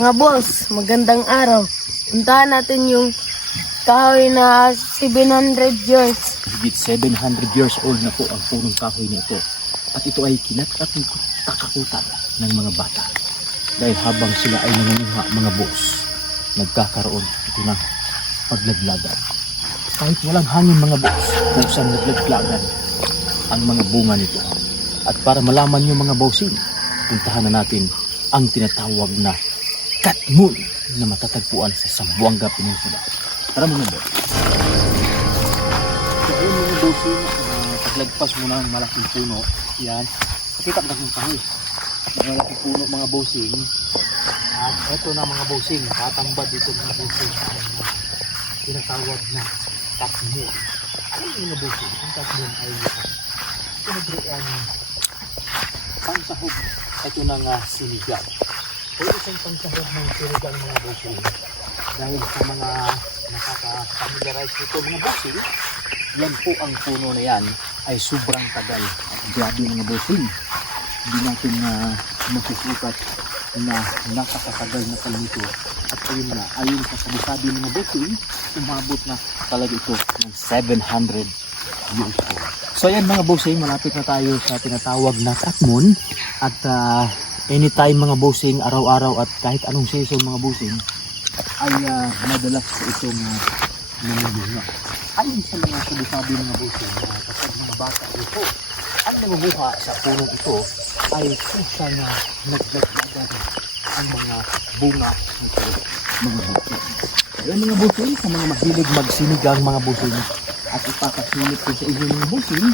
Mga boss, magandang araw. Puntahan natin yung kahoy na 700 years. Higit 700 years old na po ang punong kahoy nito. At ito ay kinatatakutan ng mga bata. Dahil habang sila ay nangunguha mga boss, nagkakaroon ito ng paglaglagan. Kahit walang hangin mga boss, kusang naglaglagan ang mga bunga nito. At para malaman nyo mga bossing, puntahan na natin ang tinatawag na Katmon na matatagpuan sa Zamboanga Peninsula. Tara mga boss. So ayun mga bossing, paglagpas mo ng malaking puno, yan, nakita ka ng kahoy. Malaking puno mga bossing. At ito na mga bossing, tatambad dito mga bossing ang tinatawag na Katmon. Ano yung mga bossing? Ang Katmon ay pangsahog. Ito na nga sinigang. O isang pangsahog ng sinigang mga bossing. Dahil sa mga nakaka-familiarize nito mga bossing, yan po ang puno na yan ay sobrang tagal. At grabe mga bossing, hindi natin masusukat na nakakatagal na pala nito. At ayun na, ayun sa sabi-sabi mga bossing, umabot na talaga ito ng 700 years old. So ayan mga bossing, malapit na tayo sa tinatawag na Katmon. At anytime mga bossing, araw-araw at kahit anong season mga bossing, ay madalas itong nangunguha. Ayon sa mga sabi-sabi mga bossing, kapag mga bata ito ang nangunguha sa punong ito, ay kusang naglaglagan ang mga bunga nito mga bossing. Ayan mga bossing, sa mga mahilig magsinigang mga bossing, at ipapasulit ko sa inyo mga bossing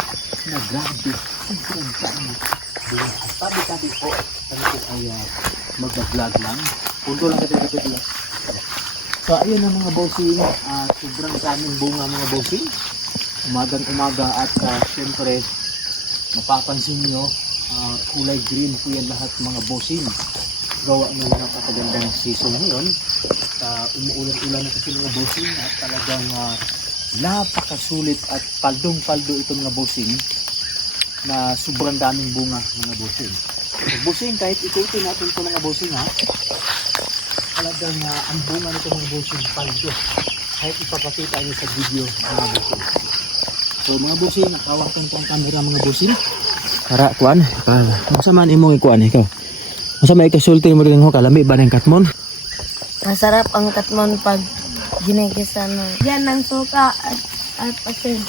na grabe, sobrang dami bunga. At sabi-sabi po, kami po ay mag-vlog lang. Punto lang kasi lang. So ayun ang mga bossing, sobrang daming bunga mga bossing. Umagang umaga at syempre mapapansin nyo, kulay green po yan lahat mga bossing. Gawa ng napakagandang season ngayon. Umuulan-ulan na kasi mga bossing at talagang napakasulit at paldong-paldo itong mga bossing na sobrang daming bunga mga bossing. So, bossing, kahit ikutin natin ito mga bossing ha, talagang ang bunga nito mga bossing paldo. Kahit ipapakita nyo sa video mga bossing. So mga bossing, nakawakan ko ang camera mga bossing. Para kuan, masamaan imong ikuan ikaw. Masama ikasulti mo rin ho, kalami ba ng Katmon? Masarap ang Katmon pag ginigisa ng yan ng suka at asin.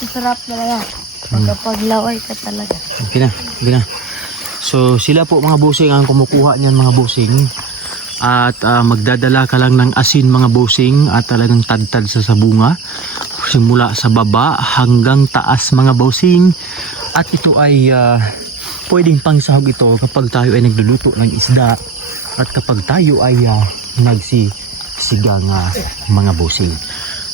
Masarap talaga. Pagkapaglaway ka talaga. Okay na, okay na. So sila po mga bossing ang kumukuha niyan mga bossing. At magdadala ka lang ng asin mga bossing at talagang tad-tad sa sabunga. Simula sa baba hanggang taas mga bossing. At ito ay pwedeng pangsahog ito kapag tayo ay nagluluto ng isda. At kapag tayo ay nagsisigang mga bossing.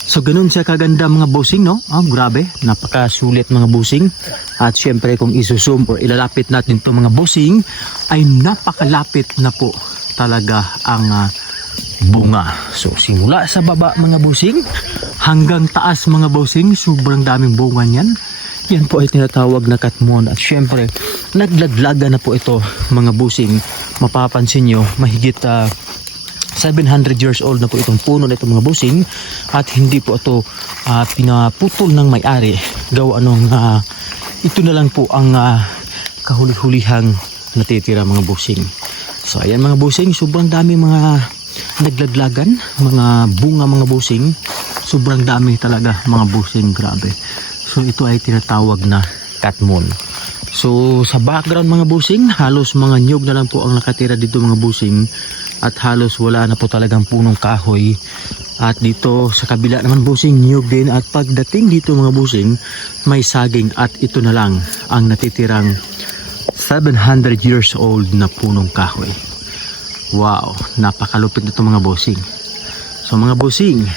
So ganun siya kaganda mga bossing, no? Grabe, napakasulit mga bossing. At syempre kung isusum o ilalapit natin itong mga bossing, ay napakalapit na po talaga ang bunga. So simula sa baba mga bossing, hanggang taas mga bossing, sobrang daming bunga niyan. Yan po ay tinatawag na Katmon. At syempre, naglaglaga na po ito mga bossing. Mapapansin nyo, mahigit 700 years old na po itong puno na itong mga bossing. At hindi po ito pinaputol ng may-ari. Gawa nung ito na lang po ang kahuli-hulihang natitira mga bossing. So ayan mga bossing, sobrang dami mga naglaglagan, mga bunga mga bossing. Sobrang dami talaga mga bossing, grabe. So ito ay tinatawag na Katmon. So sa background mga bossing, halos mga nyug na lang po ang nakatira dito mga bossing. At halos wala na po talagang punong kahoy. At dito sa kabila naman bossing, nyug din. At pagdating dito mga bossing, may saging. At ito na lang ang natitirang 700 years old na punong kahoy. Wow, napakalupit nito mga bossing. So mga bossing,